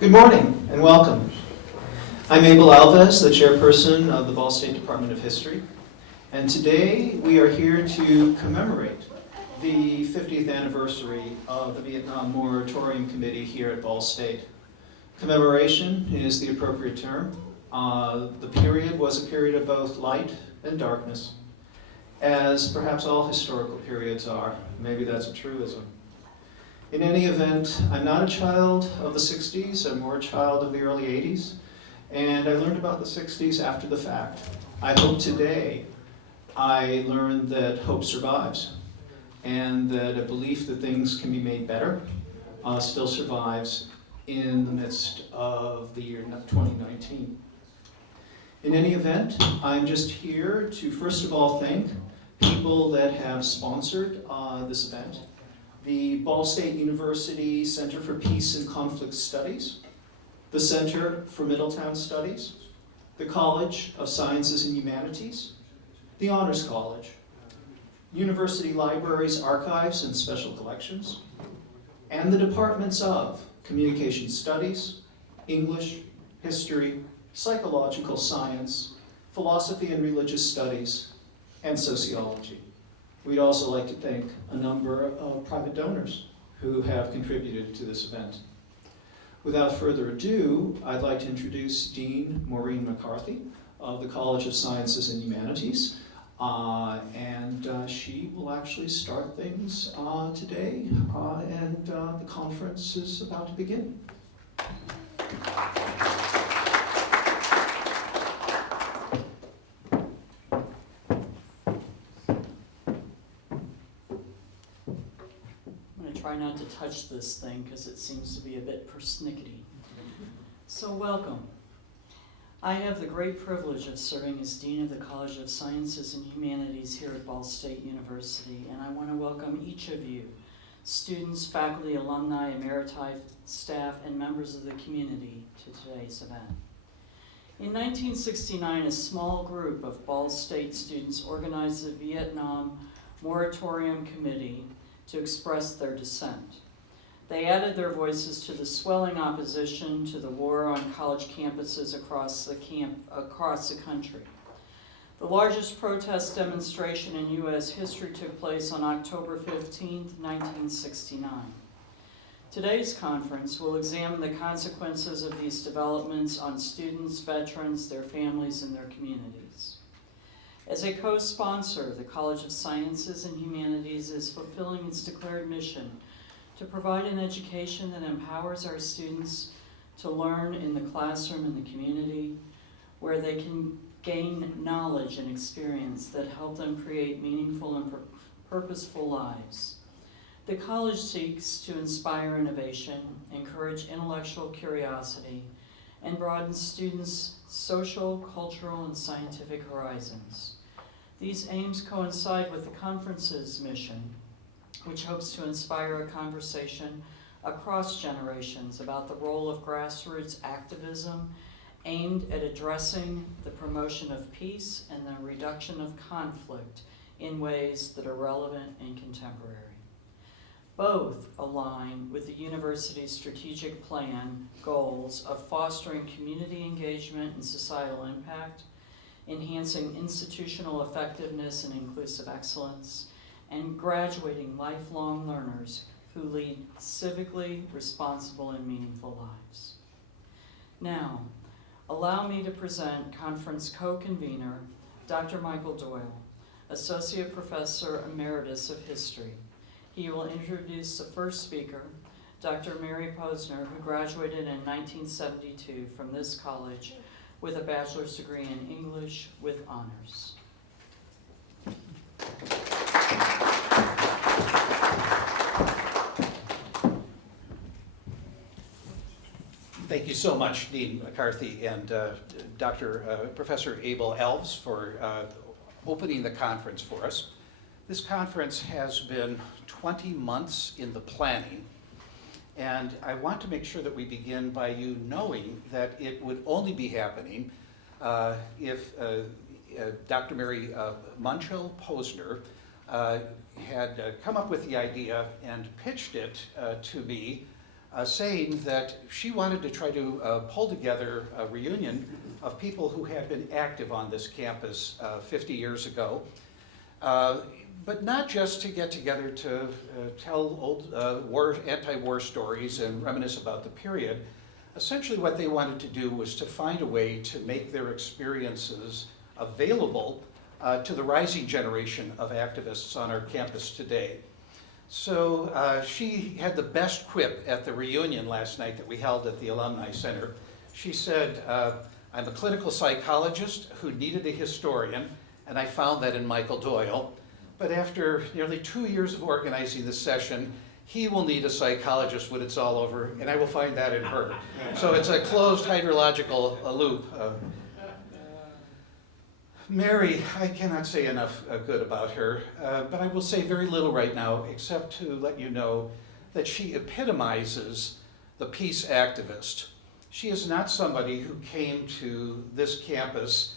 Good morning and welcome. I'm Abel Alves, the chairperson of the Ball State Department of History, and today we are here to commemorate the 50th anniversary of the Vietnam Moratorium Committee here at Ball State. Commemoration is the appropriate term. The period was a period of both light and darkness, as perhaps all historical periods are. Maybe that's a truism. In any event, I'm not a child of the 60s, I'm more a child of the early 80s, and I learned about the 60s after the fact. I hope today I learned that hope survives, and that a belief that things can be made better still survives in the midst of the year 2019. In any event, I'm just here to first of all thank people that have sponsored this event. The Ball State University Center for Peace and Conflict Studies, the Center for Middletown Studies, the College of Sciences and Humanities, the Honors College, University Libraries, Archives, and Special Collections, and the Departments of Communication Studies, English, History, Psychological Science, Philosophy and Religious Studies, and Sociology. We'd also like to thank a number of private donors who have contributed to this event. Without further ado, I'd like to introduce Dean Maureen McCarthy of the College of Sciences and Humanities. She will actually start things today, and the conference is about to begin. Try not to touch this thing because it seems to be a bit persnickety. So welcome. I have the great privilege of serving as Dean of the College of Sciences and Humanities here at Ball State University, and I want to welcome each of you, students, faculty, alumni, emeriti, staff, and members of the community to today's event. In 1969, a small group of Ball State students organized the Vietnam Moratorium Committee to express their dissent. They added their voices to the swelling opposition to the war on college campuses across the country. The largest protest demonstration in U.S. history took place on October 15, 1969. Today's conference will examine the consequences of these developments on students, veterans, their families, and their communities. As a co-sponsor, the College of Sciences and Humanities is fulfilling its declared mission to provide an education that empowers our students to learn in the classroom and the community, where they can gain knowledge and experience that help them create meaningful and purposeful lives. The college seeks to inspire innovation, encourage intellectual curiosity, and broaden students' social, cultural, and scientific horizons. These aims coincide with the conference's mission, which hopes to inspire a conversation across generations about the role of grassroots activism aimed at addressing the promotion of peace and the reduction of conflict in ways that are relevant and contemporary. Both align with the university's strategic plan goals of fostering community engagement and societal impact, enhancing institutional effectiveness and inclusive excellence, and graduating lifelong learners who lead civically responsible and meaningful lives. Now, allow me to present conference co-convener, Dr. Michael Doyle, Associate Professor Emeritus of History. He will introduce the first speaker, Dr. Mary Posner, who graduated in 1972 from this college with a bachelor's degree in English with honors. Thank you so much, Dean McCarthy and Professor Abel Alves for opening the conference for us. This conference has been 20 months in the planning, and I want to make sure that we begin by you knowing that it would only be happening if Dr. Mary Munchell Posner had come up with the idea and pitched it to me saying that she wanted to try to pull together a reunion of people who had been active on this campus 50 years ago, but not just to get together to tell old anti-war stories and reminisce about the period. Essentially what they wanted to do was to find a way to make their experiences available to the rising generation of activists on our campus today. So she had the best quip at the reunion last night that we held at the Alumni Center. She said, I'm a clinical psychologist who needed a historian, and I found that in Michael Doyle. But after nearly 2 years of organizing this session, he will need a psychologist when it's all over, and I will find that in her. So it's a closed hydrological loop. Mary, I cannot say enough good about her, but I will say very little right now, except to let you know that she epitomizes the peace activist. She is not somebody who came to this campus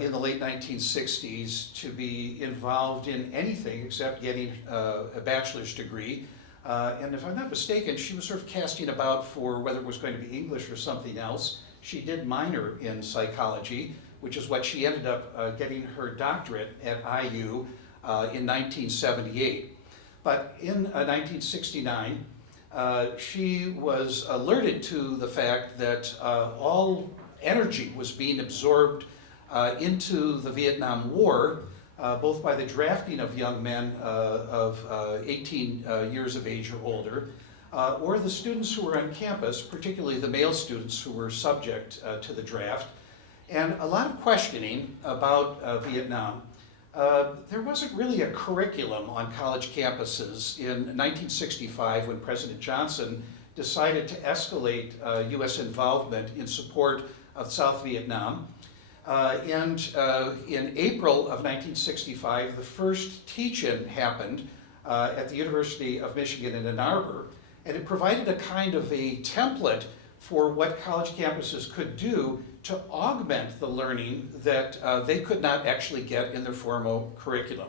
in the late 1960s to be involved in anything except getting a bachelor's degree. And if I'm not mistaken, she was sort of casting about for whether it was going to be English or something else. She did minor in psychology, which is what she ended up getting her doctorate at IU in 1978. But in 1969, she was alerted to the fact that all energy was being absorbed into the Vietnam War, both by the drafting of young men of 18 years of age or older, or the students who were on campus, particularly the male students who were subject to the draft, and a lot of questioning about Vietnam. There wasn't really a curriculum on college campuses in 1965 when President Johnson decided to escalate U.S. involvement in support of South Vietnam. And in April of 1965, the first teach-in happened at the University of Michigan in Ann Arbor, and it provided a kind of a template for what college campuses could do to augment the learning that they could not actually get in their formal curriculum.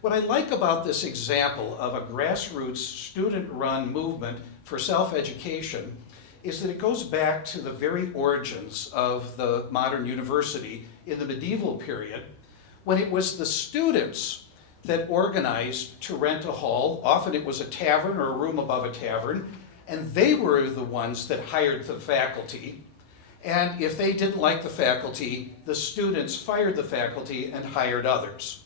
What I like about this example of a grassroots student-run movement for self-education is that it goes back to the very origins of the modern university in the medieval period, when it was the students that organized to rent a hall. Often it was a tavern or a room above a tavern, and they were the ones that hired the faculty. And if they didn't like the faculty, the students fired the faculty and hired others.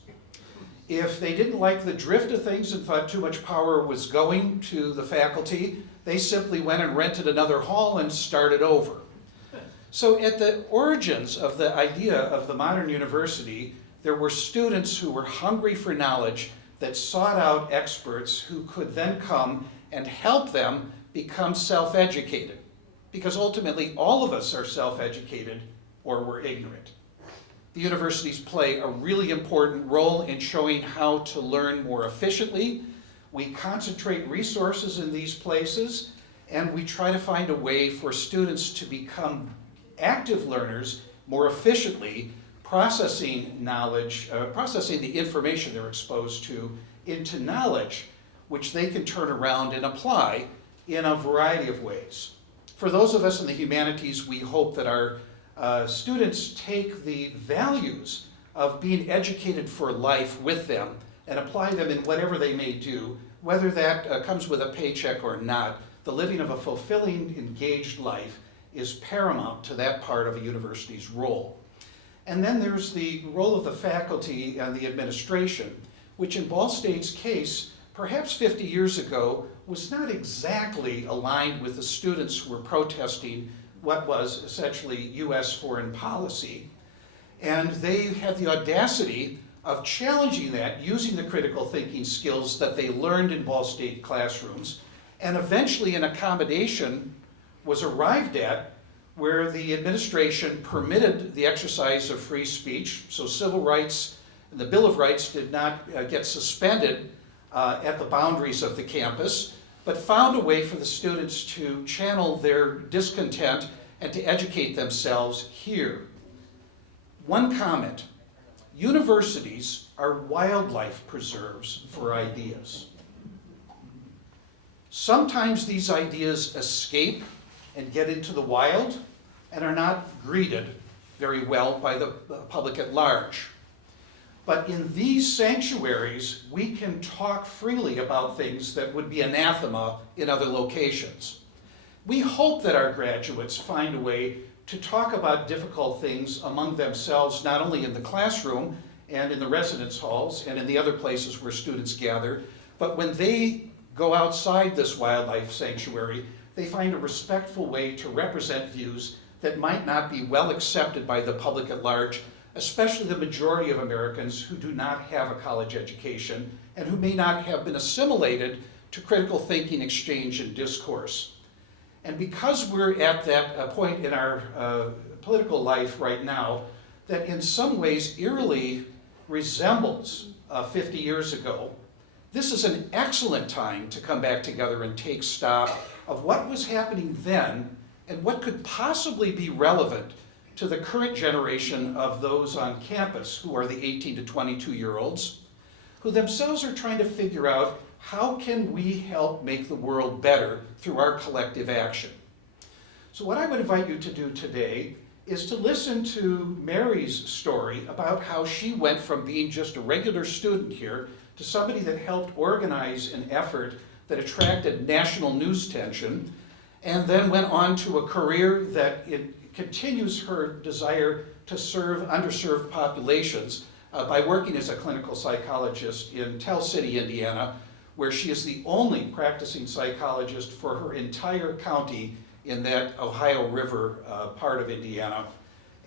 If they didn't like the drift of things and thought too much power was going to the faculty, they simply went and rented another hall and started over. So at the origins of the idea of the modern university, there were students who were hungry for knowledge that sought out experts who could then come and help them become self-educated. Because ultimately, all of us are self-educated or we're ignorant. The universities play a really important role in showing how to learn more efficiently. We concentrate resources in these places, and we try to find a way for students to become active learners more efficiently, processing knowledge, processing the information they're exposed to into knowledge, which they can turn around and apply in a variety of ways. For those of us in the humanities, we hope that our students take the values of being educated for life with them and apply them in whatever they may do, whether that comes with a paycheck or not. The living of a fulfilling, engaged life is paramount to that part of a university's role. And then there's the role of the faculty and the administration, which in Ball State's case, perhaps 50 years ago, was not exactly aligned with the students who were protesting what was essentially U.S. foreign policy. And they had the audacity of challenging that using the critical thinking skills that they learned in Ball State classrooms. And eventually an accommodation was arrived at where the administration permitted the exercise of free speech, so civil rights and the Bill of Rights did not get suspended at the boundaries of the campus, but found a way for the students to channel their discontent and to educate themselves here. One comment: universities are wildlife preserves for ideas. Sometimes these ideas escape and get into the wild and are not greeted very well by the public at large. But in these sanctuaries, we can talk freely about things that would be anathema in other locations. We hope that our graduates find a way to talk about difficult things among themselves, not only in the classroom and in the residence halls and in the other places where students gather, but when they go outside this wildlife sanctuary, they find a respectful way to represent views that might not be well accepted by the public at large, especially the majority of Americans who do not have a college education and who may not have been assimilated to critical thinking, exchange, and discourse. And because we're at that point in our political life right now that in some ways eerily resembles 50 years ago, this is an excellent time to come back together and take stock of what was happening then and what could possibly be relevant to the current generation of those on campus who are the 18 to 22-year-olds, who themselves are trying to figure out how can we help make the world better through our collective action. So what I would invite you to do today is to listen to Mary's story about how she went from being just a regular student here to somebody that helped organize an effort that attracted national news attention, and then went on to a career that it continues her desire to serve underserved populations by working as a clinical psychologist in Tell City, Indiana, where she is the only practicing psychologist for her entire county in that Ohio River part of Indiana.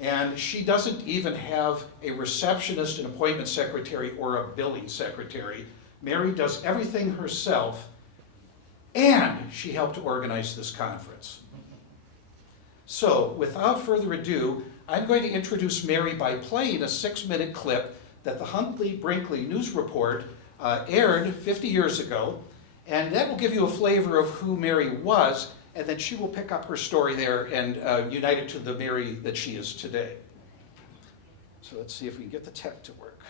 And she doesn't even have a receptionist, an appointment secretary, or a billing secretary. Mary does everything herself, and she helped to organize this conference. So, without further ado, I'm going to introduce Mary by playing a 6-minute clip that the Huntley-Brinkley News Report aired 50 years ago, and that will give you a flavor of who Mary was, and then she will pick up her story there and unite it to the Mary that she is today. So let's see if we can get the tech to work.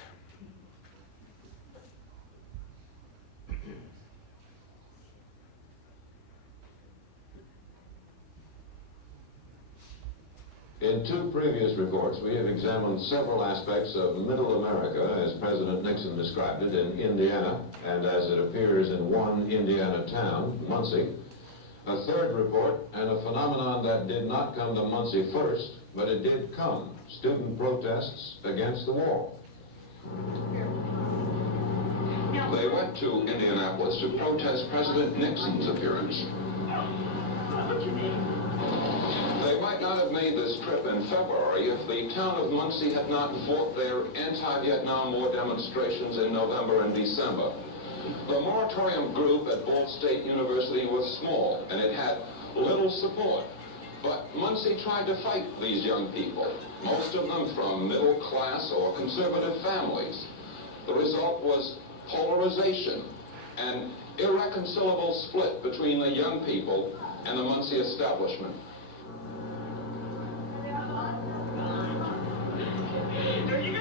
In 2 previous reports, we have examined several aspects of Middle America, as President Nixon described it, in Indiana, and as it appears in one Indiana town, Muncie. A 3rd report, and a phenomenon that did not come to Muncie first, but it did come, student protests against the war. They went to Indianapolis to protest President Nixon's appearance. They might not have made this trip in February if the town of Muncie had not fought their anti-Vietnam War demonstrations in November and December. The moratorium group at Ball State University was small, and it had little support. But Muncie tried to fight these young people, most of them from middle-class or conservative families. The result was polarization, an irreconcilable split between the young people and the Muncie establishment. There you go!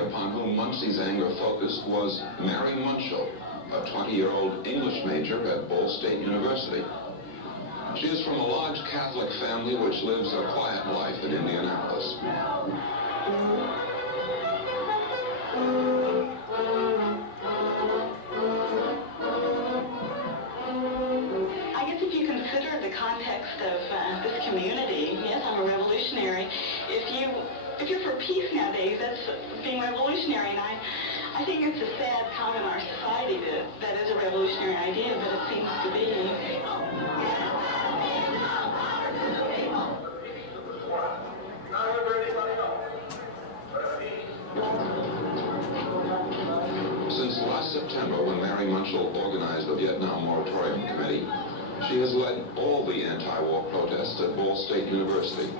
Upon whom Muncie's anger focused was Mary Munchell, a 20-year-old English major at Ball State University. She is from a large Catholic family which lives a quiet life in Indianapolis. I guess if you consider the context of this community, yes, I'm a revolutionary. If you're for peace nowadays, that's being revolutionary, and I think it's a sad comment in our society that is a revolutionary idea, but it seems to be. Since last September, when Mary Munchell organized the Vietnam Moratorium Committee, she has led all the anti-war protests at Ball State University.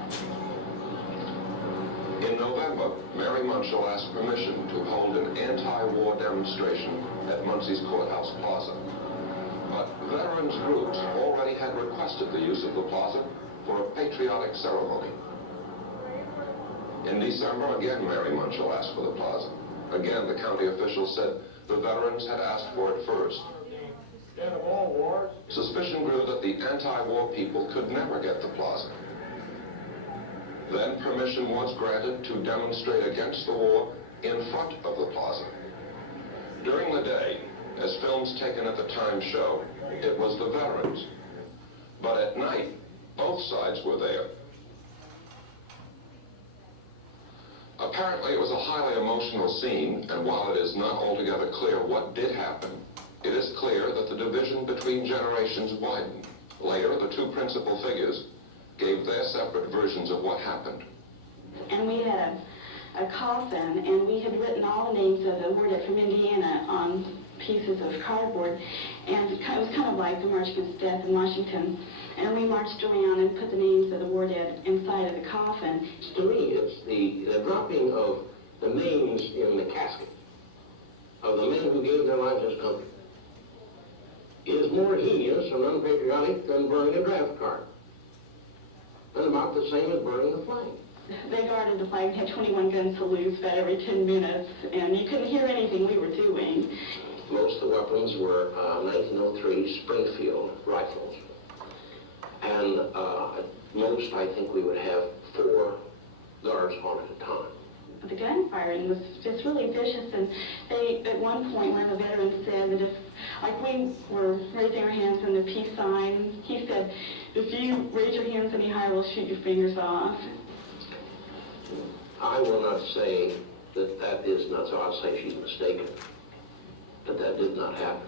In November, Mary Munchell asked permission to hold an anti-war demonstration at Muncie's Courthouse Plaza. veterans groups already had requested the use of the plaza for a patriotic ceremony. In December, again, Mary Munchell asked for the plaza. Again, the county officials said the veterans had asked for it first. Of all wars. Suspicion grew that the anti-war people could never get the plaza. Then permission was granted to demonstrate against the war in front of the plaza. During the day, as films taken at the time show, it was the veterans. But at night, both sides were there. Apparently, it was a highly emotional scene, and while it is not altogether clear what did happen, it is clear that the division between generations widened. Later, the two principal figures gave their separate versions of what happened. And we had a coffin, and we had written all the names of the warded from Indiana on pieces of cardboard, and it was kind of like the March Against Death in Washington. And we marched around and put the names of the war dead inside of the coffin. To me, it's the dropping of the names in the casket of the men who gave their lives to this country is more heinous and unpatriotic than burning a draft card. And about the same as burning the flag. They guarded the flag, had 21 gun salutes about every 10 minutes, and you couldn't hear anything we were doing. Most of the weapons were 1903 Springfield rifles. And most, I think, we would have 4 guards on at a time. The gunfiring was just really vicious, and they, at one point, one of the veterans said that if, like we were raising our hands in the peace sign, he said, if you raise your hands any higher, we'll shoot your fingers off. I will not say that that is not so. I'll say she's mistaken. But that did not happen.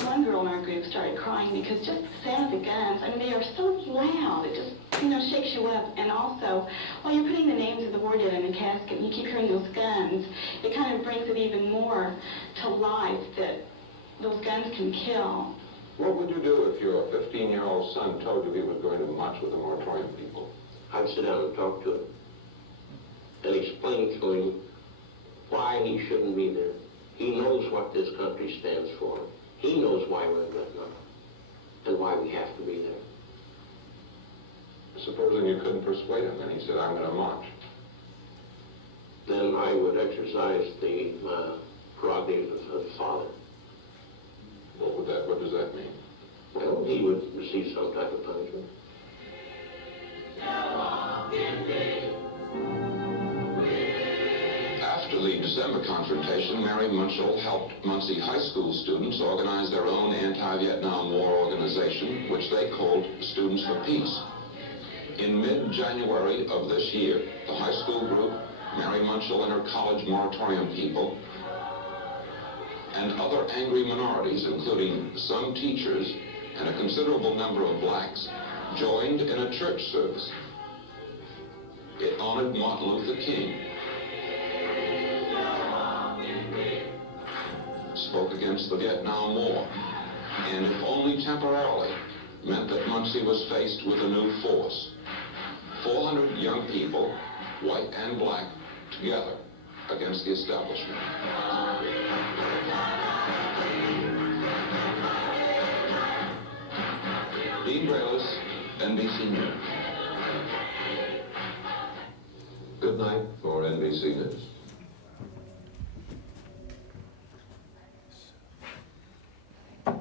One girl in our group started crying because just the sound of the guns, I mean, they are so loud, it just, you know, shakes you up. And also, while you're putting the names of the war dead in the casket and you keep hearing those guns, it kind of brings it even more to life that those guns can kill. What would you do if your 15-year-old son told you he was going to march with the moratorium people? I'd sit down and talk to him and explain to him why he shouldn't be there. He knows what this country stands for. He knows why we're in Vietnam and why we have to be there. Supposing you couldn't persuade him and he said, I'm going to march. Then I would exercise the prerogative of the father. What does that mean? Well, he would receive some type of punishment. After the December confrontation, Mary Munchell helped Muncie high school students organize their own anti-Vietnam War organization, which they called Students for Peace. In mid-January of this year, the high school group, Mary Munchell and her college moratorium people, and other angry minorities, including some teachers and a considerable number of blacks, joined in a church service. It honored Martin Luther King, spoke against the Vietnam War, and if only temporarily, meant that Muncie was faced with a new force. 400 young people, white and black, together against the establishment. Dean Braylis, NBC News. Good night for NBC News. Let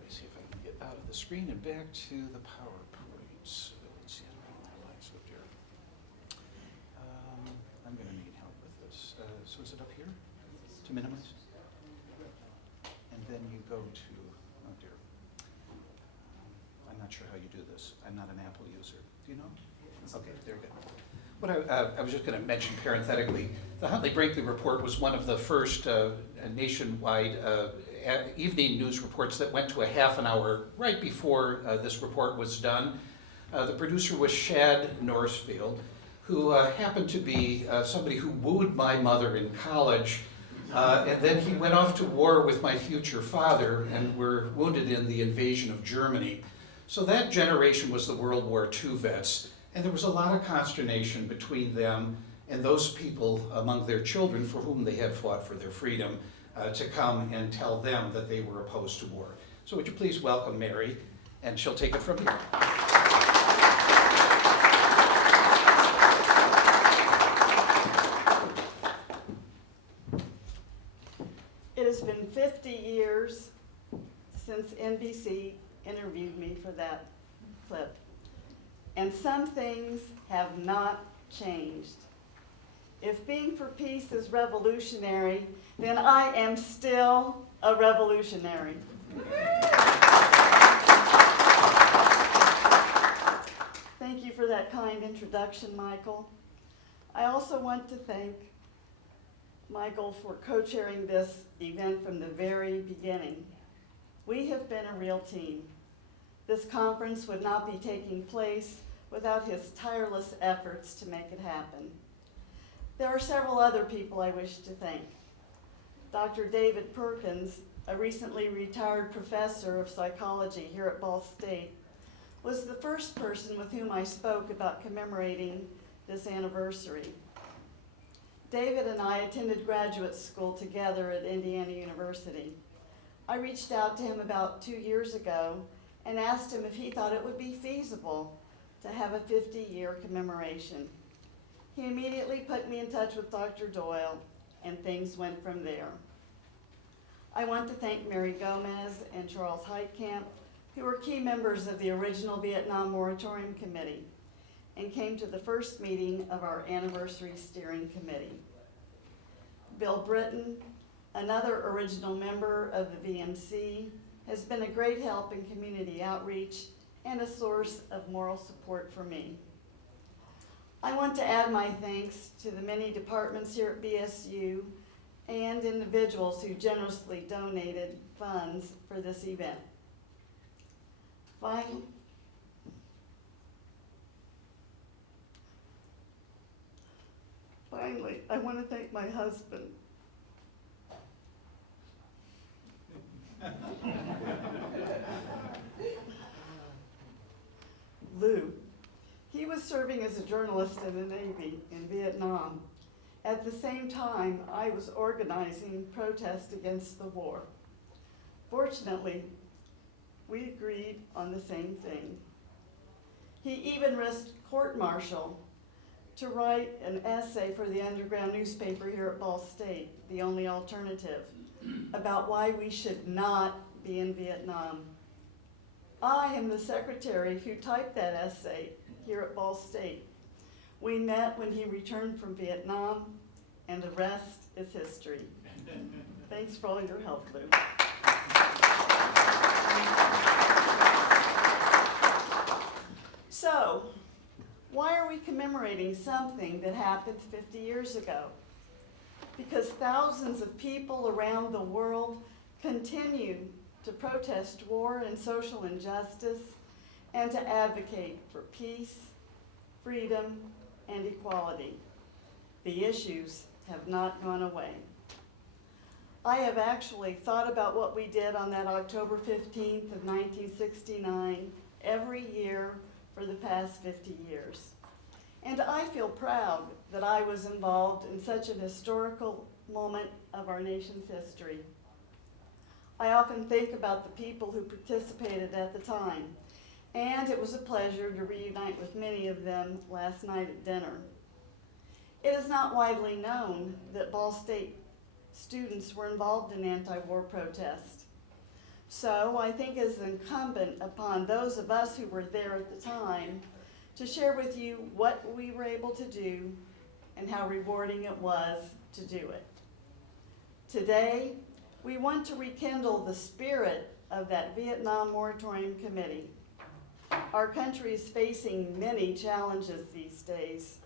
me see if I can get out of the screen and back to the PowerPoint. So let's see how to make my lights up here. I'm going to need help with this. So is it up here to minimize? And then you go to, oh dear. I'm not sure how you do this. I'm not an Apple user. Do you know? Okay, there we go. What I was just going to mention parenthetically, the Huntley-Brinkley report was one of the first nationwide evening news reports that went to a half an hour right before this report was done. The producer was Shad Northfield, who happened to be somebody who wooed my mother in college, and then he went off to war with my future father and were wounded in the invasion of Germany. So that generation was the World War II vets, and there was a lot of consternation between them and those people among their children for whom they had fought for their freedom to come and tell them that they were opposed to war. So would you please welcome Mary, and she'll take it from here. It has been 50 years since NBC interviewed me for that clip, and some things have not changed. If being for peace is revolutionary, then I am still a revolutionary. Thank you for that kind introduction, Michael. I also want to thank Michael for co-chairing this event from the very beginning. We have been a real team. This conference would not be taking place without his tireless efforts to make it happen. There are several other people I wish to thank. Dr. David Perkins, a recently retired professor of psychology here at Ball State, was the first person with whom I spoke about commemorating this anniversary. David and I attended graduate school together at Indiana University. I reached out to him about 2 years ago and asked him if he thought it would be feasible to have a 50-year commemoration. He immediately put me in touch with Dr. Doyle, and things went from there. I want to thank Mary Gomez and Charles Heitkamp, who were key members of the original Vietnam Moratorium Committee and came to the first meeting of our anniversary steering committee. Bill Britton, another original member of the VMC, has been a great help in community outreach and a source of moral support for me. I want to add my thanks to the many departments here at BSU and individuals who generously donated funds for this event. Finally, I want to thank my husband. Lou. He was serving as a journalist in the Navy in Vietnam. At the same time, I was organizing protests against the war. Fortunately, we agreed on the same thing. He even risked court-martial to write an essay for the underground newspaper here at Ball State, The Only Alternative, about why we should not be in Vietnam. I am the secretary who typed that essay here at Ball State. We met when he returned from Vietnam, and the rest is history. Thanks for all your help, Lou. So, why are we commemorating something that happened 50 years ago? Because thousands of people around the world continue to protest war and social injustice and to advocate for peace, freedom, and equality. The issues have not gone away. I have actually thought about what we did on that October 15th of 1969 every year for the past 50 years. And I feel proud that I was involved in such an historical moment of our nation's history. I often think about the people who participated at the time, and it was a pleasure to reunite with many of them last night at dinner. It is not widely known that Ball State students were involved in anti-war protests. So I think it is incumbent upon those of us who were there at the time to share with you what we were able to do and how rewarding it was to do it. Today, we want to rekindle the spirit of that Vietnam Moratorium Committee. Our country is facing many challenges these days,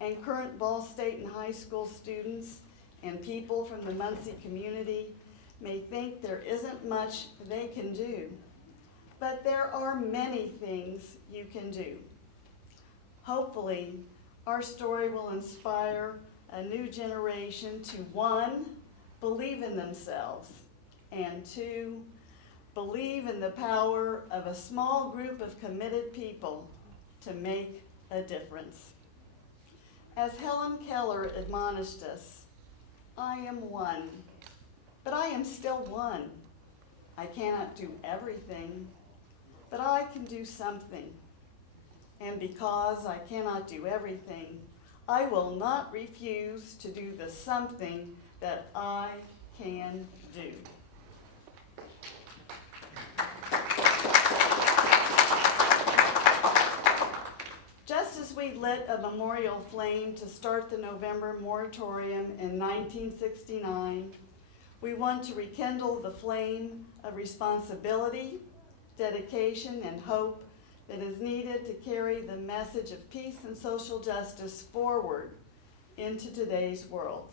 and current Ball State and high school students and people from the Muncie community may think there isn't much they can do, but there are many things you can do. Hopefully, our story will inspire a new generation to, 1, believe in themselves, and 2, believe in the power of a small group of committed people to make a difference. As Helen Keller admonished us, I am one, but I am still one. I cannot do everything, but I can do something. And because I cannot do everything, I will not refuse to do the something that I can do. Just as we lit a memorial flame to start the November moratorium in 1969, we want to rekindle the flame of responsibility, dedication, and hope that is needed to carry the message of peace and social justice forward into today's world.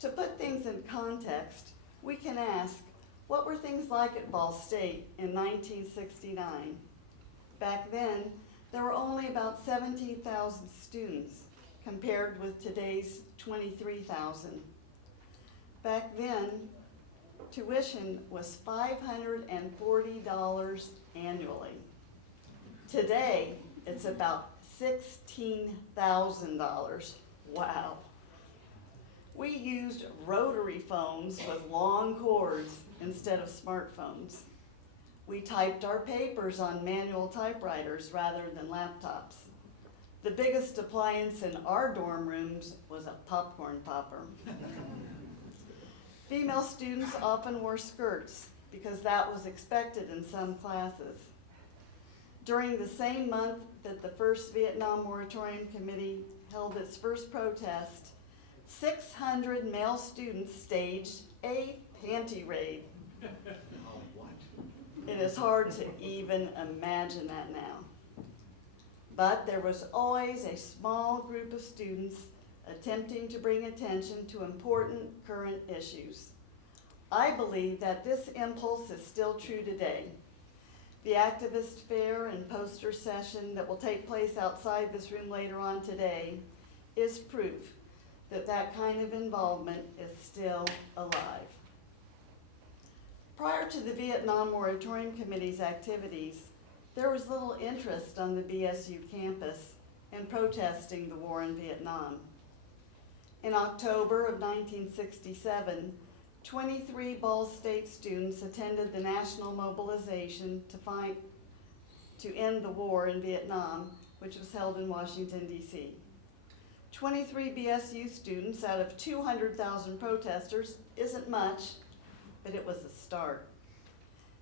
To put things in context, we can ask, what were things like at Ball State in 1969? Back then, there were only about 17,000 students compared with today's 23,000. Back then, tuition was $540 annually. Today, it's about $16,000. Wow. We used rotary phones with long cords instead of smartphones. We typed our papers on manual typewriters rather than laptops. The biggest appliance in our dorm rooms was a popcorn popper. Female students often wore skirts because that was expected in some classes. During the same month that the first Vietnam Moratorium Committee held its first protest, 600 male students staged a panty raid. It is hard to even imagine that now. But there was always a small group of students attempting to bring attention to important current issues. I believe that this impulse is still true today. The activist fair and poster session that will take place outside this room later on today is proof that that kind of involvement is still alive. Prior to the Vietnam Moratorium Committee's activities, there was little interest on the BSU campus in protesting the war in Vietnam. In October of 1967, 23 Ball State students attended the national mobilization to end the war in Vietnam, which was held in Washington, D.C. 23 BSU students out of 200,000 protesters isn't much, but it was a start.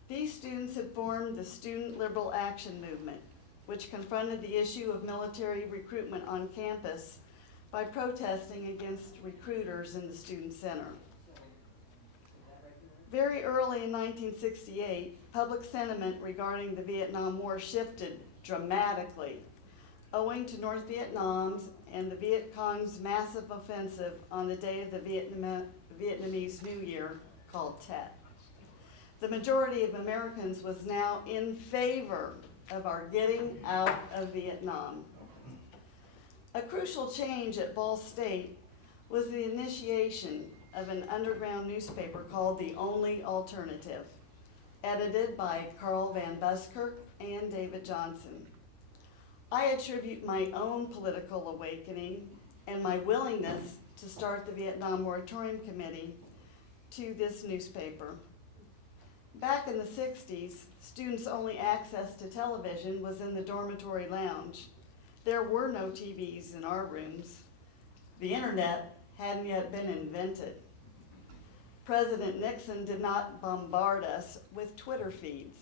These students had formed the Student Liberal Action Movement, which confronted the issue of military recruitment on campus by protesting against recruiters in the student center. Very early in 1968, public sentiment regarding the Vietnam War shifted dramatically, owing to North Vietnam's and the Viet Cong's massive offensive on the day of the Vietnamese New Year, called Tet. The majority of Americans was now in favor of our getting out of Vietnam. A crucial change at Ball State was the initiation of an underground newspaper called The Only Alternative, edited by Carl Van Buskirk and David Johnson. I attribute my own political awakening and my willingness to start the Vietnam Moratorium Committee to this newspaper. Back in the 60s, students' only access to television was in the dormitory lounge. There were no TVs in our rooms. The internet hadn't yet been invented. President Nixon did not bombard us with Twitter feeds.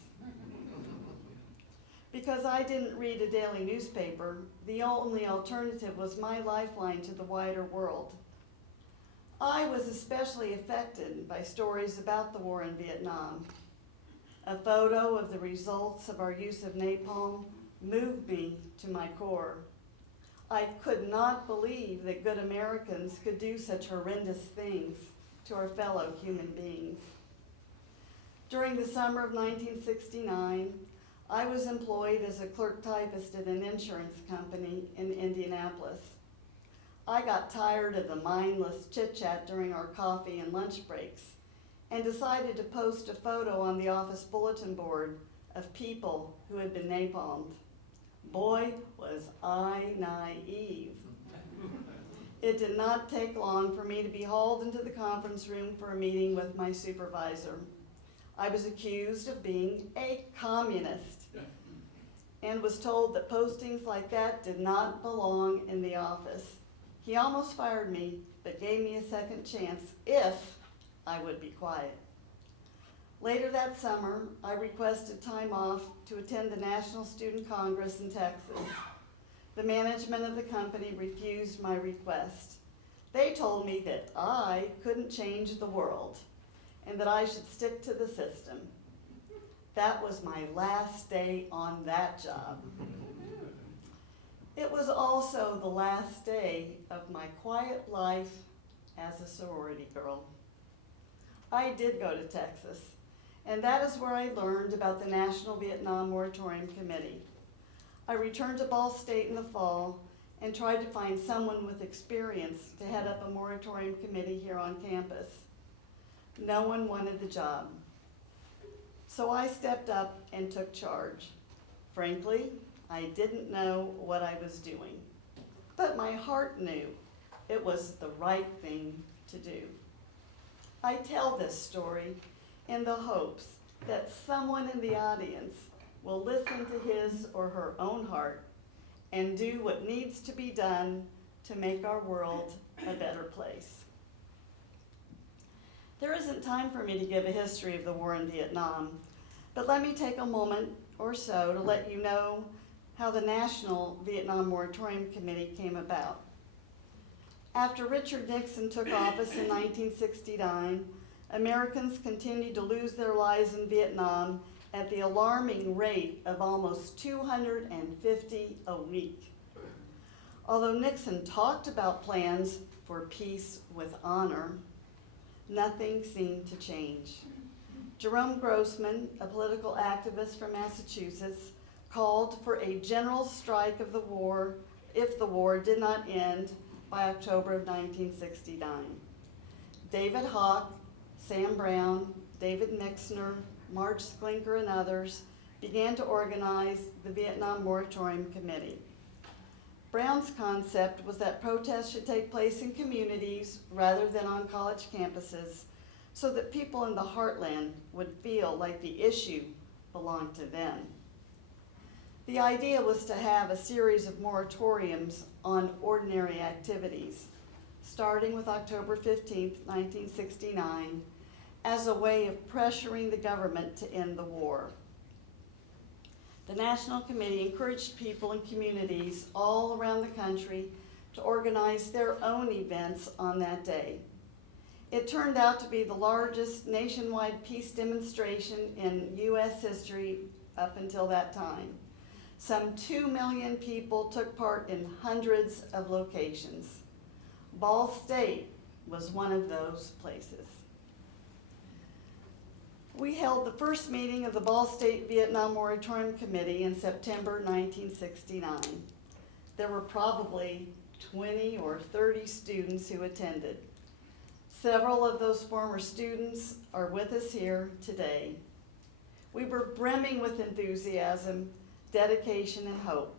Because I didn't read a daily newspaper, the only alternative was my lifeline to the wider world. I was especially affected by stories about the war in Vietnam. A photo of the results of our use of napalm moved me to my core. I could not believe that good Americans could do such horrendous things to our fellow human beings. During the summer of 1969, I was employed as a clerk typist at an insurance company in Indianapolis. I got tired of the mindless chit-chat during our coffee and lunch breaks and decided to post a photo on the office bulletin board of people who had been napalmed. Boy, was I naive. It did not take long for me to be hauled into the conference room for a meeting with my supervisor. I was accused of being a communist and was told that postings like that did not belong in the office. He almost fired me, but gave me a second chance if I would be quiet. Later that summer, I requested time off to attend the National Student Congress in Texas. The management of the company refused my request. They told me that I couldn't change the world and that I should stick to the system. That was my last day on that job. It was also the last day of my quiet life as a sorority girl. I did go to Texas, and that is where I learned about the National Vietnam Moratorium Committee. I returned to Ball State in the fall and tried to find someone with experience to head up a moratorium committee here on campus. No one wanted the job. So I stepped up and took charge. Frankly, I didn't know what I was doing, but my heart knew it was the right thing to do. I tell this story in the hopes that someone in the audience will listen to his or her own heart and do what needs to be done to make our world a better place. There isn't time for me to give a history of the war in Vietnam, but let me take a moment or so to let you know how the National Vietnam Moratorium Committee came about. After Richard Nixon took office in 1969, Americans continued to lose their lives in Vietnam at the alarming rate of almost 250 a week. Although Nixon talked about plans for peace with honor, nothing seemed to change. Jerome Grossman, a political activist from Massachusetts, called for a general strike of the war if the war did not end by October of 1969. David Hawk, Sam Brown, David Nixner, Marge Sklinker, and others began to organize the Vietnam Moratorium Committee. Brown's concept was that protests should take place in communities rather than on college campuses so that people in the heartland would feel like the issue belonged to them. The idea was to have a series of moratoriums on ordinary activities, starting with October 15, 1969, as a way of pressuring the government to end the war. The National Committee encouraged people and communities all around the country to organize their own events on that day. It turned out to be the largest nationwide peace demonstration in U.S. history up until that time. Some 2 million people took part in hundreds of locations. Ball State was one of those places. We held the first meeting of the Ball State Vietnam Moratorium Committee in September 1969. There were probably 20 or 30 students who attended. Several of those former students are with us here today. We were brimming with enthusiasm, dedication, and hope,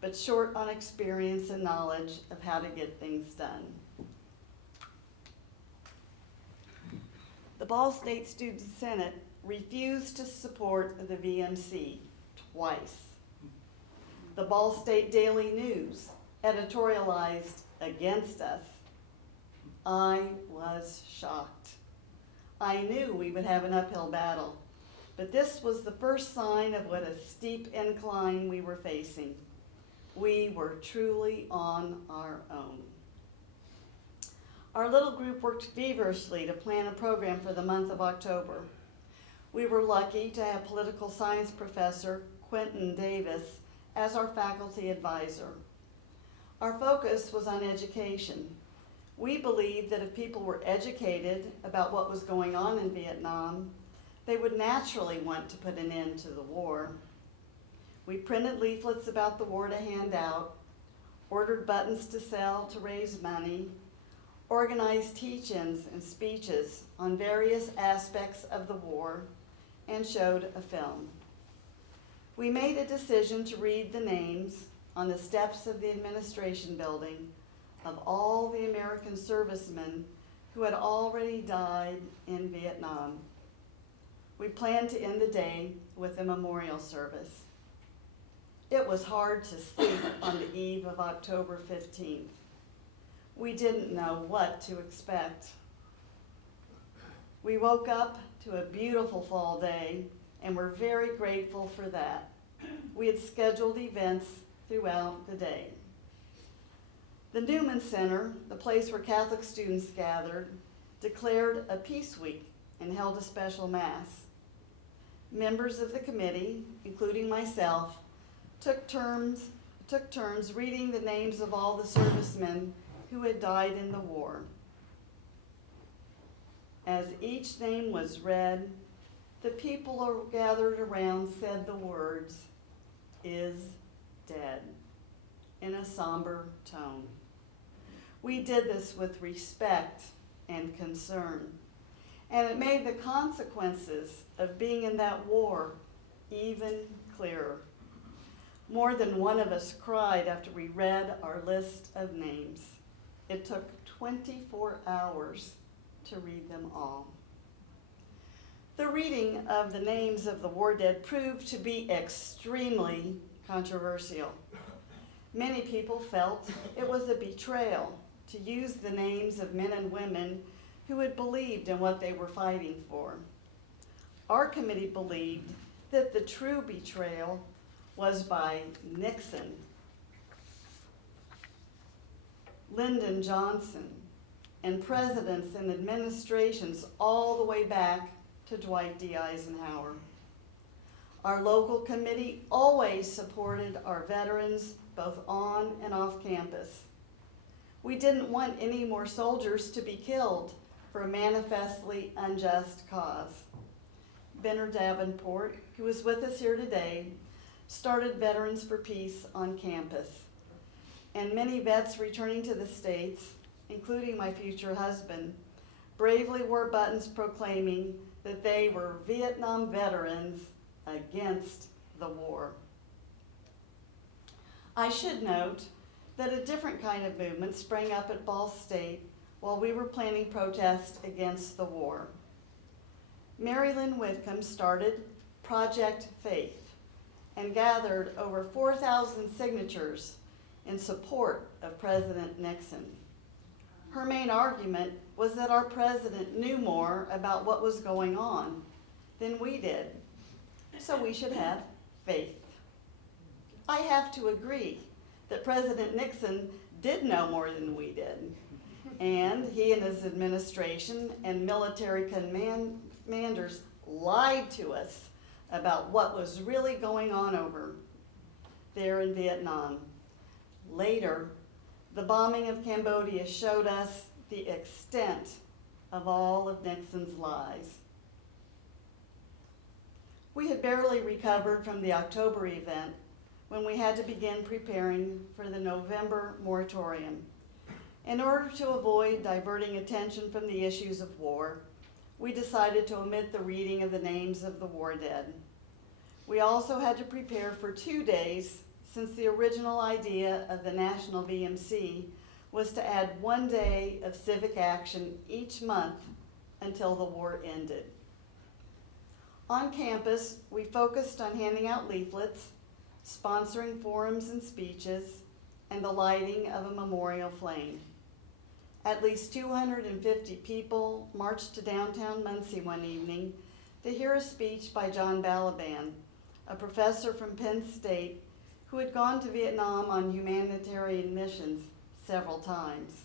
but short on experience and knowledge of how to get things done. The Ball State Student Senate refused to support the VMC twice. The Ball State Daily News editorialized against us. I was shocked. I knew we would have an uphill battle, but this was the first sign of what a steep incline we were facing. We were truly on our own. Our little group worked feverishly to plan a program for the month of October. We were lucky to have political science professor Quentin Davis as our faculty advisor. Our focus was on education. We believed that if people were educated about what was going on in Vietnam, they would naturally want to put an end to the war. We printed leaflets about the war to hand out, ordered buttons to sell to raise money, organized teach-ins and speeches on various aspects of the war, and showed a film. We made a decision to read the names on the steps of the administration building of all the American servicemen who had already died in Vietnam. we planned to end the day with a memorial service. It was hard to sleep on the eve of October 15th. We didn't know what to expect. We woke up to a beautiful fall day and were very grateful for that. We had scheduled events throughout the day. The Newman Center, the place where Catholic students gathered, declared a Peace Week and held a special Mass. Members of the committee, including myself, took turns reading the names of all the servicemen who had died in the war. As each name was read, the people gathered around said the words, "is dead," in a somber tone. We did this with respect and concern, and it made the consequences of being in that war even clearer. More than one of us cried after we read our list of names. It took 24 hours to read them all. The reading of the names of the war dead proved to be extremely controversial. Many people felt it was a betrayal to use the names of men and women who had believed in what they were fighting for. Our committee believed that the true betrayal was by Nixon, Lyndon Johnson, and presidents and administrations all the way back to Dwight D. Eisenhower. Our local committee always supported our veterans both on and off campus. We didn't want any more soldiers to be killed for a manifestly unjust cause. Benner Davenport, who is with us here today, started Veterans for Peace on campus. And many vets returning to the States, including my future husband, bravely wore buttons proclaiming that they were Vietnam veterans against the war. I should note that a different kind of movement sprang up at Ball State while we were planning protests against the war. Mary Lynn Whitcomb started Project Faith and gathered over 4,000 signatures in support of President Nixon. Her main argument was that our president knew more about what was going on than we did, so we should have faith. I have to agree that President Nixon did know more than we did, and he and his administration and military commanders lied to us about what was really going on over there in Vietnam. Later, the bombing of Cambodia showed us the extent of all of Nixon's lies. We had barely recovered from the October event when we had to begin preparing for the November moratorium. In order to avoid diverting attention from the issues of war, we decided to omit the reading of the names of the war dead. We also had to prepare for 2 days, since the original idea of the National VMC was to add 1 day of civic action each month until the war ended. On campus, we focused on handing out leaflets, sponsoring forums and speeches, and the lighting of a memorial flame. At least 250 people marched to downtown Muncie one evening to hear a speech by John Balaban, a professor from Penn State who had gone to Vietnam on humanitarian missions several times.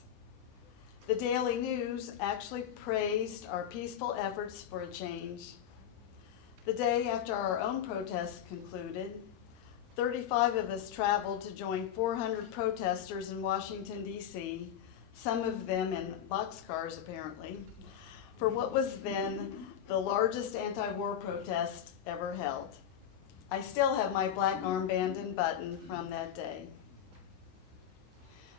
The Daily News actually praised our peaceful efforts for a change. The day after our own protests concluded, 35 of us traveled to join 400 protesters in Washington, D.C., some of them in boxcars apparently, for what was then the largest anti-war protest ever held. I still have my black armband and button from that day.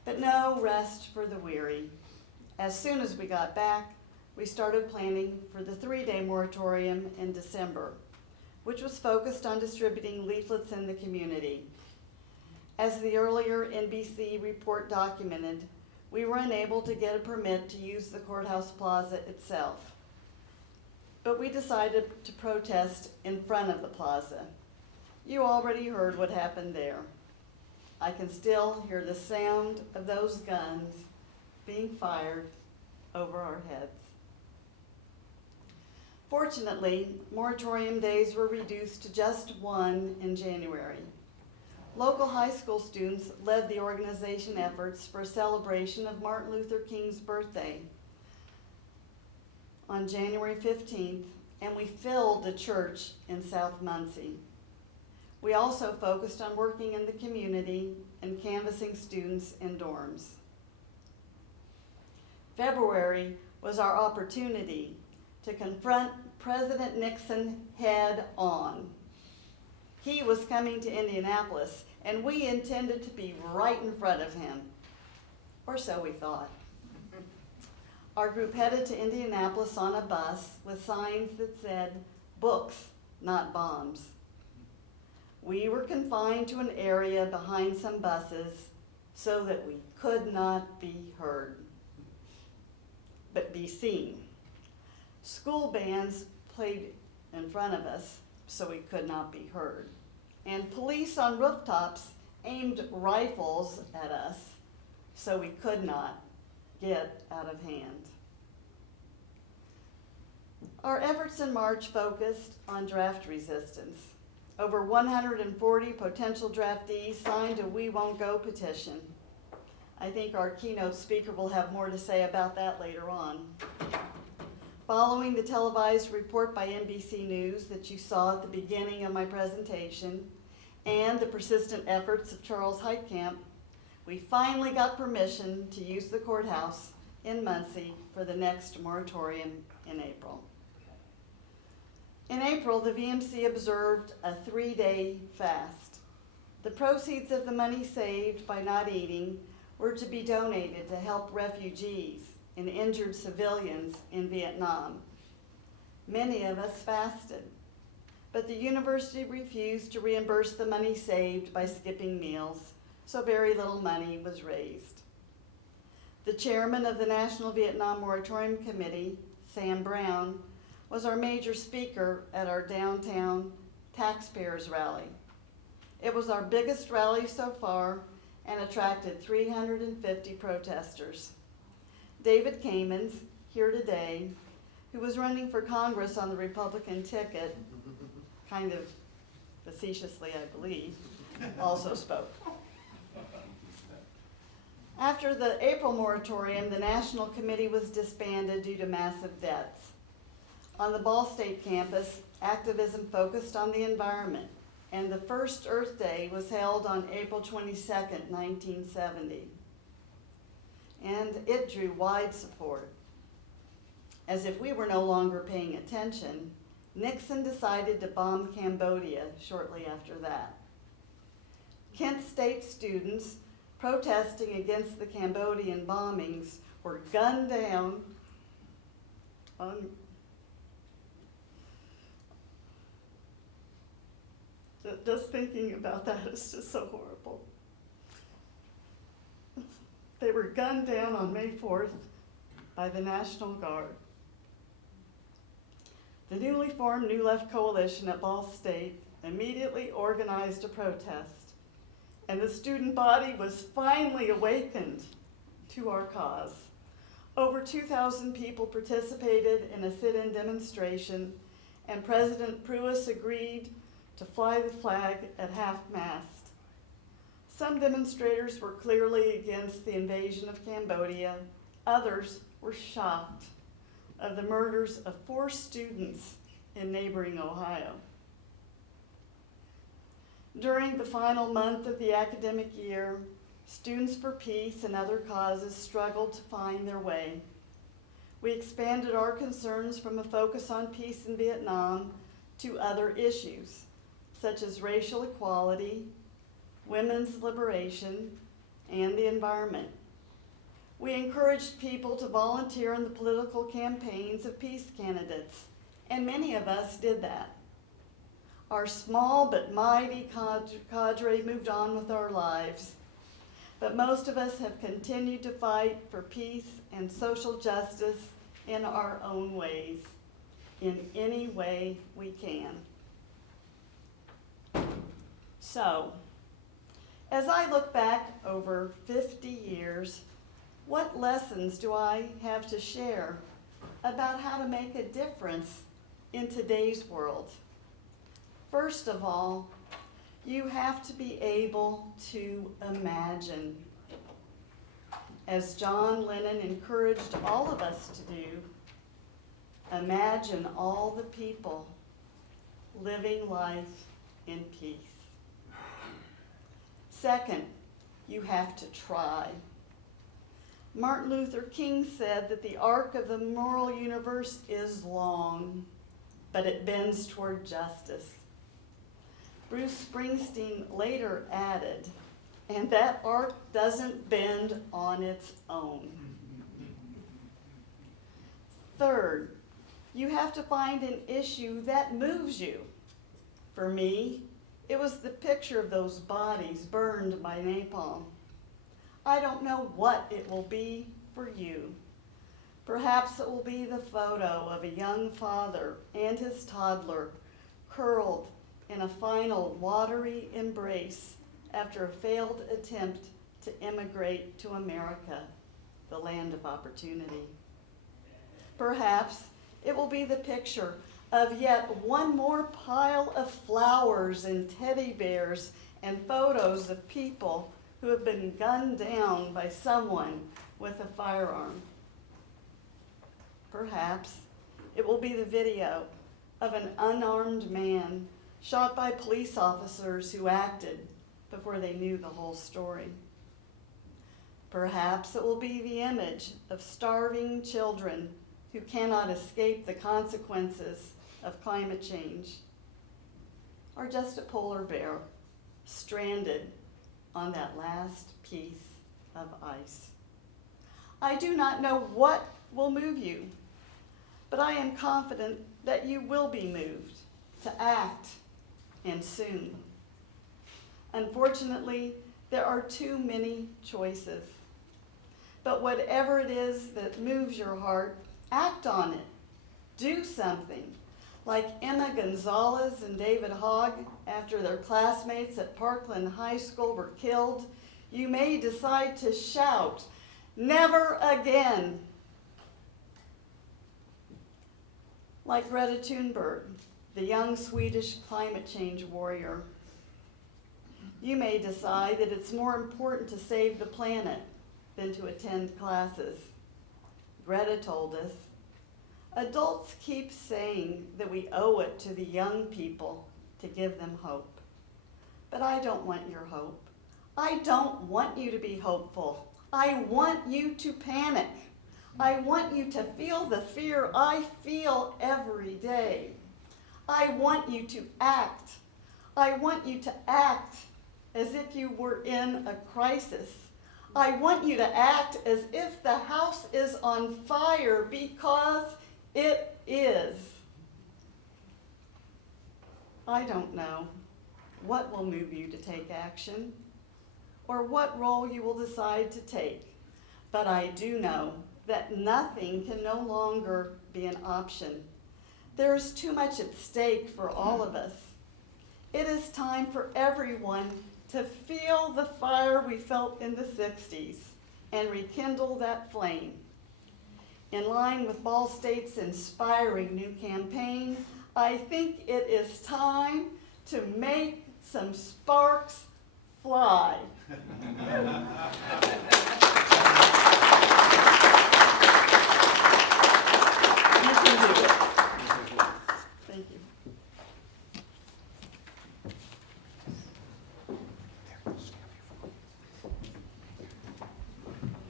But no rest for the weary. As soon as we got back, we started planning for the 3-day moratorium in December, which was focused on distributing leaflets in the community. As the earlier NBC report documented, we were unable to get a permit to use the courthouse plaza itself. but we decided to protest in front of the plaza. You already heard what happened there. I can still hear the sound of those guns being fired over our heads. Fortunately, moratorium days were reduced to just one in January. Local high school students led the organization efforts for a celebration of Martin Luther King's birthday on January 15th, and we filled the church in South Muncie. We also focused on working in the community and canvassing students in dorms. February was our opportunity to confront President Nixon head on. He was coming to Indianapolis, and we intended to be right in front of him, or so we thought. Our group headed to Indianapolis on a bus with signs that said, "Books, not bombs." We were confined to an area behind some buses so that we could not be heard, but be seen. School bands played in front of us so we could not be heard. And police on rooftops aimed rifles at us so we could not get out of hand. Our efforts in March focused on draft resistance. Over 140 potential draftees signed a We Won't Go petition. I think our keynote speaker will have more to say about that later on. Following the televised report by NBC News that you saw at the beginning of my presentation and the persistent efforts of Charles Heitkamp, we finally got permission to use the courthouse in Muncie for the next moratorium in April. In April, the VMC observed a 3-day fast. The proceeds of the money saved by not eating were to be donated to help refugees and injured civilians in Vietnam. Many of us fasted, but the university refused to reimburse the money saved by skipping meals, so very little money was raised. The chairman of the National Vietnam Moratorium Committee, Sam Brown, was our major speaker at our downtown taxpayers rally. It was our biggest rally so far and attracted 350 protesters. David Kamens, here today, who was running for Congress on the Republican ticket, kind of facetiously, I believe, also spoke. After the April moratorium, the National Committee was disbanded due to massive debts. On the Ball State campus, activism focused on the environment, and the first Earth Day was held on April 22nd, 1970. And it drew wide support. As if we were no longer paying attention, Nixon decided to bomb Cambodia shortly after that. Kent State students protesting against the Cambodian bombings were gunned down on just thinking about that is just so horrible. They were gunned down on May 4th by the National Guard. The newly formed New Left Coalition at Ball State immediately organized a protest, and the student body was finally awakened to our cause. Over 2,000 people participated in a sit-in demonstration, and President Pruis agreed to fly the flag at half-mast. Some demonstrators were clearly against the invasion of Cambodia. Others were shocked of the murders of 4 students in neighboring Ohio. During the final month of the academic year, Students for Peace and other causes struggled to find their way. We expanded our concerns from a focus on peace in Vietnam to other issues, such as racial equality, women's liberation, and the environment. We encouraged people to volunteer in the political campaigns of peace candidates, and many of us did that. Our small but mighty cadre moved on with our lives, but most of us have continued to fight for peace and social justice in our own ways. in any way we can. So, as I look back over 50 years, what lessons do I have to share about how to make a difference in today's world? First of all, you have to be able to imagine. As John Lennon encouraged all of us to do, imagine all the people living life in peace. Second, you have to try. Martin Luther King said that the arc of the moral universe is long, but it bends toward justice. Bruce Springsteen later added, and that arc doesn't bend on its own. Third, you have to find an issue that moves you. For me, it was the picture of those bodies burned by napalm. I don't know what it will be for you. Perhaps it will be the photo of a young father and his toddler curled in a final watery embrace after a failed attempt to immigrate to America, the land of opportunity. Perhaps it will be the picture of yet one more pile of flowers and teddy bears and photos of people who have been gunned down by someone with a firearm. Perhaps it will be the video of an unarmed man shot by police officers who acted before they knew the whole story. Perhaps it will be the image of starving children who cannot escape the consequences of climate change, or just a polar bear stranded on that last piece of ice. I do not know what will move you, but I am confident that you will be moved to act, and soon. Unfortunately, there are too many choices. But whatever it is that moves your heart, act on it. Do something. Like Emma Gonzalez and David Hogg, after their classmates at Parkland High School were killed, you may decide to shout, "Never again!" Like Greta Thunberg, the young Swedish climate change warrior, you may decide that it's more important to save the planet than to attend classes. Greta told us, adults keep saying that we owe it to the young people to give them hope. But I don't want your hope. I don't want you to be hopeful. I want you to panic. I want you to feel the fear I feel every day. I want you to act. I want you to act as if you were in a crisis. I want you to act as if the house is on fire, because it is. I don't know what will move you to take action or what role you will decide to take, but I do know that nothing can no longer be an option. There is too much at stake for all of us. It is time for everyone to feel the fire we felt in the 60s and rekindle that flame. In line with Ball State's inspiring new campaign, I think it is time to make some sparks fly. You can do it. Thank you.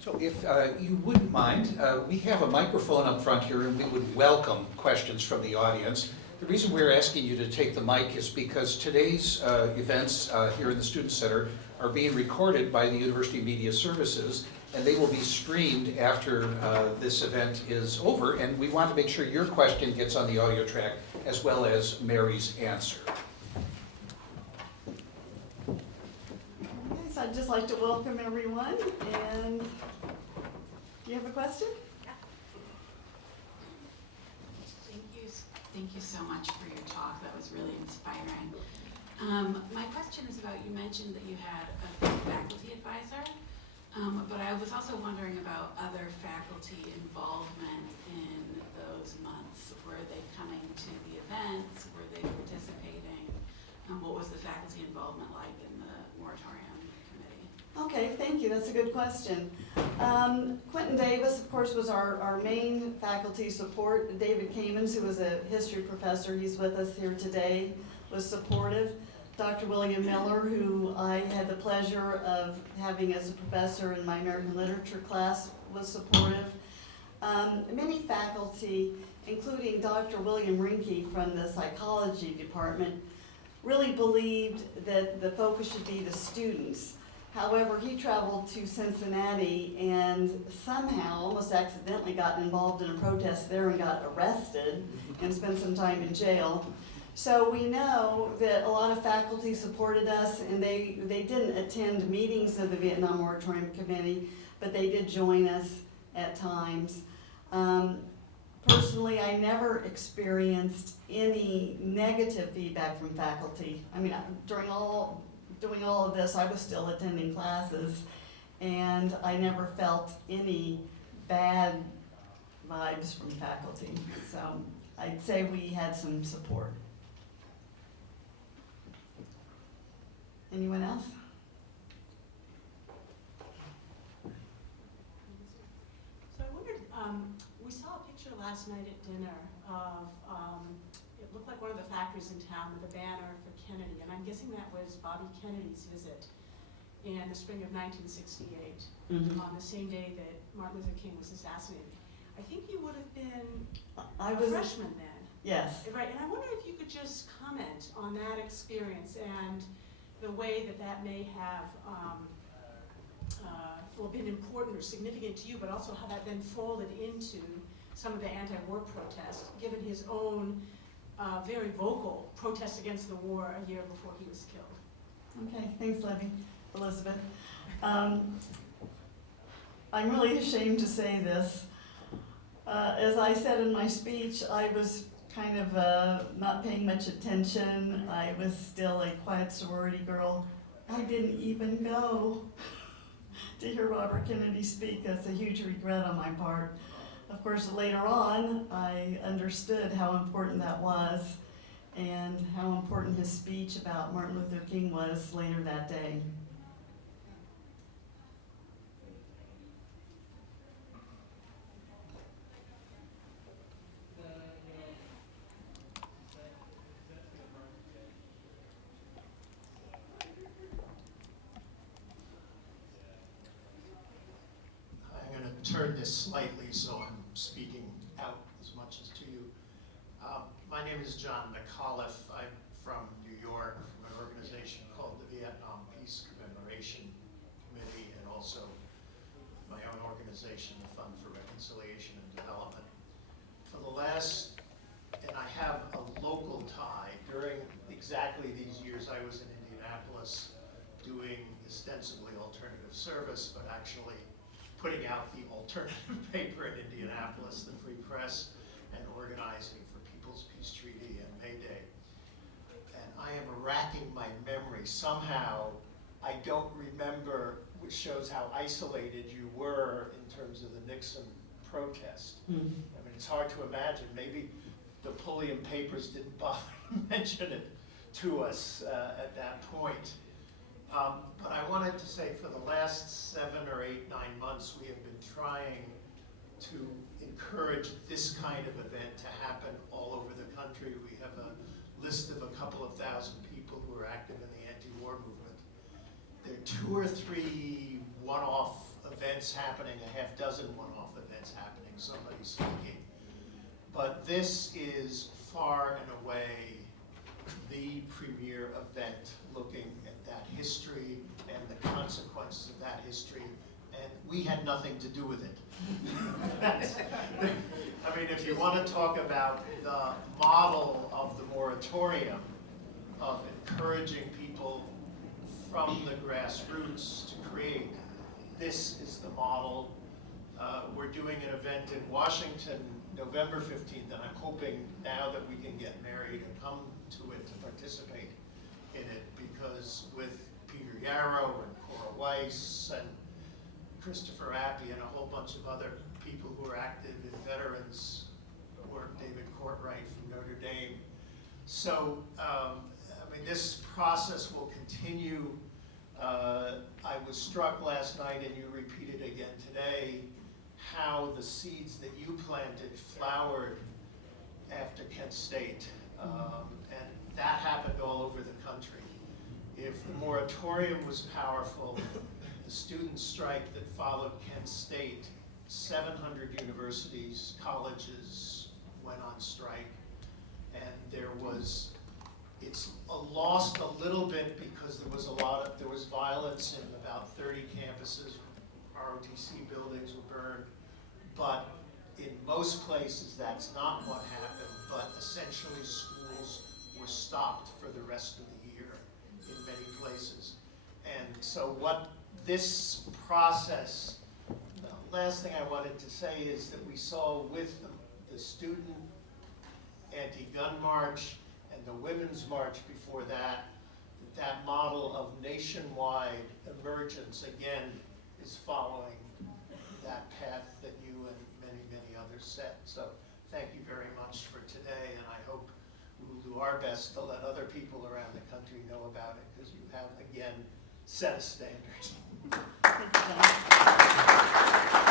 So if you wouldn't mind, we have a microphone up front here, and we would welcome questions from the audience. The reason we're asking you to take the mic is because today's events here in the Student Center are being recorded by the University Media Services, and they will be streamed after this event is over, and we want to make sure your question gets on the audio track as well as Mary's answer. So I'd just like to welcome everyone, and do you have a question? Thank you. Thank you so much for your talk. That was really inspiring. My question is about, you mentioned that you had a faculty advisor, but I was also wondering about other faculty involvement in those months. Were they coming to the events? Were they participating? What was the faculty involvement like in the moratorium committee? Okay, thank you. That's a good question. Quentin Davis, of course, was our main faculty support. David Kamens, who was a history professor, he's with us here today, was supportive. Dr. William Miller, who I had the pleasure of having as a professor in my American literature class, was supportive. Many faculty, including Dr. William Rinke from the psychology department, really believed that the focus should be the students. However, he traveled to Cincinnati and somehow, almost accidentally, got involved in a protest there and got arrested and spent some time in jail. So we know that a lot of faculty supported us, and they didn't attend meetings of the Vietnam Moratorium Committee, but they did join us at times. Personally, I never experienced any negative feedback from faculty. I mean, doing all of this, I was still attending classes, and I never felt any bad vibes from faculty. So I'd say we had some support. Anyone else? So I wondered, we saw a picture last night at dinner of, it looked like one of the factories in town with a banner for Kennedy, and I'm guessing that was Bobby Kennedy's visit in the spring of 1968, on the same day that Martin Luther King was assassinated. I think you would have been a freshman then. Yes. Right, and I wonder if you could just comment on that experience and the way that that may have been important or significant to you, but also how that then folded into some of the anti-war protests, given his own very vocal protest against the war a year before he was killed. Okay, thanks, Elizabeth. I'm really ashamed to say this. As I said in my speech, I was kind of not paying much attention. I was still a quiet sorority girl. I didn't even go to hear Robert Kennedy speak. That's a huge regret on my part. Of course, later on, I understood how important that was and how important his speech about Martin Luther King was later that day. Turn this slightly so I'm speaking out as much as to you. My name is John McAuliffe. I'm from New York, from an organization called the Vietnam Peace Commemoration Committee, and also my own organization, the Fund for Reconciliation and Development. For the last, and I have a local tie, during exactly these years I was in Indianapolis doing ostensibly alternative service, but actually putting out the alternative paper in Indianapolis, the Free Press, and organizing for People's Peace Treaty and May Day. And I am racking my memory. Somehow, I don't remember, which shows how isolated you were in terms of the Nixon protest. I mean, it's hard to imagine. Maybe the Pulliam papers didn't bother to mention it to us at that point. But I wanted to say for the last 7 or 8, 9 months, we have been trying to encourage this kind of event to happen all over the country. We have a list of a couple of thousand people who are active in the anti-war movement. There are 2 or 3 one-off events happening, a half dozen one-off events happening, somebody's speaking. But this is far and away the premier event looking at that history and the consequences of that history, and we had nothing to do with it. I mean, if you want to talk about the model of the moratorium, of encouraging people from the grassroots to create, this is the model. We're doing an event in Washington November 15th, and I'm hoping now that we can get married and come to it to participate in it, because with Peter Yarrow and Cora Weiss and Christopher Appy and a whole bunch of other people who are active in veterans work, David Courtwright from Notre Dame. So, I mean, this process will continue. I was struck last night, and you repeated again today, how the seeds that you planted flowered after Kent State. And that happened all over the country. If the moratorium was powerful, the student strike that followed Kent State, 700 universities, colleges went on strike. And it's lost a little bit because there was violence in about 30 campuses. ROTC buildings were burned. But in most places, that's not what happened. But essentially, schools were stopped for the rest of the year in many places. And so what this process, the last thing I wanted to say is that we saw with the student anti-gun march and the women's march before that, that model of nationwide emergence, again, is following that path that you and many, many others set. So thank you very much for today, and I hope we will do our best to let other people around the country know about it, because you have, again, set a standard. Thank you, John.